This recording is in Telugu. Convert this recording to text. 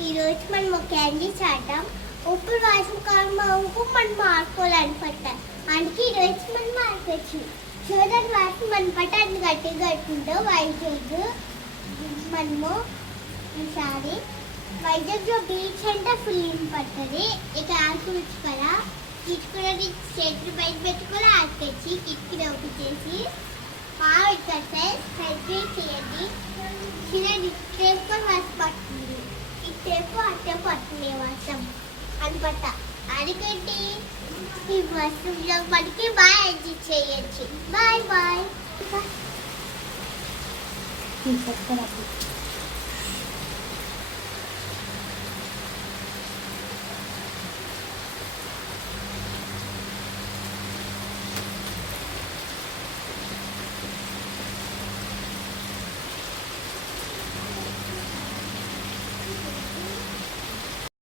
ఈరోజు మనం ఒక క్యాండీస్ ఆడతాం ఉప్పుడు వాసం కారణకు మనం ఆడుకోవాలనుకుంటాం అందుకే ఈరోజు మనం ఆడుకోవచ్చు చూడని వాసిన మన పట్ట అది గట్టి కట్టుకుంటాం వైజాగ్ మనము ఈసారి వైజాగ్లో బీచ్ అంటే ఫుల్ పడుతుంది ఇక ఆడుకోవచ్చు కదా తీసుకున్నది చేతులు బయట పెట్టుకొని ఆడుకోవచ్చు కిటికీ ఓపెన్ చేసి మామిడి కట్టే సర్జరీ చేయండి. చిన్న డిస్ట్రేస్ వర్షం ఇటేపు పడుతుంది వర్షం అనమాట అడిగండి ఈ వర్షంలో మనకి బాగా ఎంజాయ్ చేయొచ్చు. Bye bye. తీసుకొస్తారా